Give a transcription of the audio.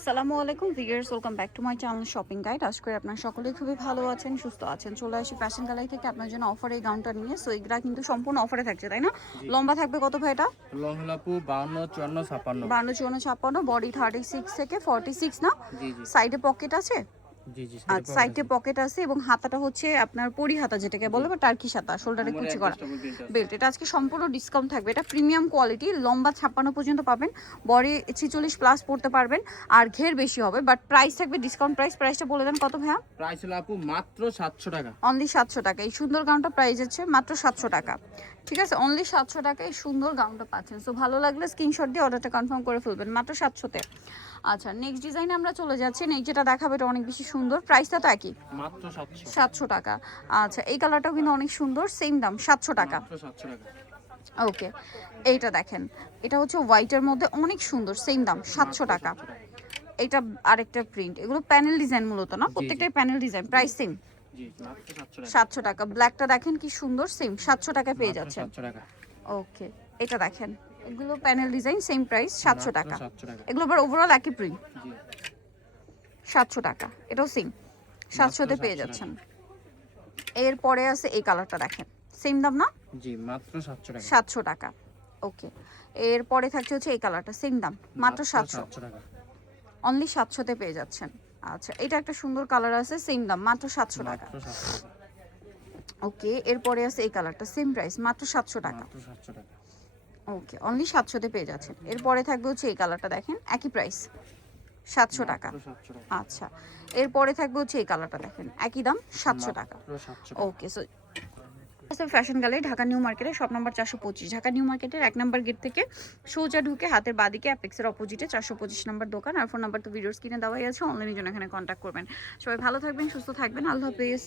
আসসালামু আলাইকুম viewers welcome back to my channel shopping guide. আজ করে আপনার সকলেই খুবই ভালো আছেন সুস্থ আছেন। চলে আসি ফ্যাশন গ্যালারি থেকে আপনার জন্য অফার এই গাউনটা নিয়ে। সো এইগুলা কিন্তু সম্পূর্ণ অফারে থাকছে তাই না? লম্বা থাকবে কত ভাই এটা? লং হলাপু বাউন্ন চুয়ান্ন ছাপ্পান্ন। বান্ন চুয়ান্ন ছাপ্পান্ন বডি থার্টি সিক্স থেকে ফর্টি সিক্স না? জি জি। সাইডে পকেট আছে? আর সাইডে পকেট আছে এবং হাতাটা হচ্ছে আপনার পরি হাতা যেটাকে বলে বা টার্কি হাতা শোল্ডারে কুচি করা। বেল্ট এটা আজকে সম্পূর্ণ ডিসকাউন্ট থাকবে। এটা প্রিমিয়াম কোয়ালিটি লম্বা ছাপ্পান্ন পর্যন্ত পাবেন। বডি ছিচল্লিশ প্লাস পড়তে পারবেন। আর ঘের বেশি হবে বাট প্রাইস থাকবে ডিসকাউন্ট প্রাইস প্রাইসটা বলে দেন কত ভাইয়া? প্রাইস হলো আপু মাত্র সাতশো টাকা। অনলি সাতশো টাকা। এই সুন্দর গাউনটা প্রাইস হচ্ছে মাত্র সাতশো টাকা। ঠিক আছে? অনলি সাতশো টাকা এই সুন্দর গাউনটা পাচ্ছেন। সো ভালো লাগলে স্ক্রিনশট দিয়ে অর্ডারটা কনফার্ম করে ফেলবেন। মাত্র সাতশোতে। আচ্ছা নেক্সট ডিজাইনে আমরা চলে যাচ্ছি। নেক্সট যেটা দেখাবে এটা অনেক বেশি সুন্দর। প্রাইসটা তো একই। মাত্র সাতশো। সাতশো টাকা। আচ্ছা এই কালারটাও কিন্তু অনেক সুন্দর সেম দাম সাতশো টাকা। মাত্র সাতশো টাকা। ওকে এইটা দেখেন। এটা হচ্ছে হোয়াইটের মধ্যে অনেক সুন্দর সেম দাম সাতশো টাকা। এটা আরেকটা প্রিন্ট এগুলো প্যানেল ডিজাইন মূলত না? প্রত্যেকটাই প্যানেল ডিজাইন প্রাইস সেম সাতশো টাকা। ব্ল্যাকটা দেখেন কি সুন্দর সেম সাতশো টাকায় পেয়ে যাচ্ছেন। টাকা। ওকে এটা দেখেন। এগুলো প্যানেল ডিজাইন সেম প্রাইস সাতশো টাকা। এগুলো আবার ওভারঅল একই প্রিন্ট সাতশো টাকা এটাও সেম সাতশোতে পেয়ে 700 যাচ্ছেন। এরপরে আছে এই কালারটা দেখেন। সেম দাম না? জি মাত্র সাতশো টাকা। সাতশো টাকা। ওকে এরপরে থাকছে হচ্ছে এই কালারটা সেম দাম মাত্র সাতশো। সাতশো টাকা। অনলি সাতশোতে পেয়ে যাচ্ছেন। আচ্ছা এটা একটা সুন্দর কালার আছে সেম দাম মাত্র সাতশো টাকা। ওকে এরপরে আছে এই কালারটা সেম প্রাইস মাত্র সাতশো টাকা। মাত্র সাতশো টাকা। ওকে অনলি সাতশোতে পেয়ে যাচ্ছেন। এরপরে থাকবে হচ্ছে এই কালারটা দেখেন একই প্রাইস সাতশো টাকা। আচ্ছা এরপরে থাকবে হচ্ছে এই কালারটা দেখেন একই দাম সাতশো টাকা। মাত্র সাতশো টাকা। Okay so fashion gallery Dhaka new মার্কেটে শপ নম্বর চারশো পঁচিশ। ঢাকা নিউ মার্কেটের এক নম্বর গেট থেকে সোজা ঢুকে হাতের বাদিকে অ্যাপেক্সের অপোজিটে চারশো পঁচিশ নাম্বার দোকান আর ফোন নাম্বার তো ভিডিওস কিনে দেওয়াই আছে অনলাইনের জন্য এখানে কন্ট্যাক্ট করবেন। সবাই ভালো থাকবেন সুস্থ থাকবেন আল্লাহ হাফেজ।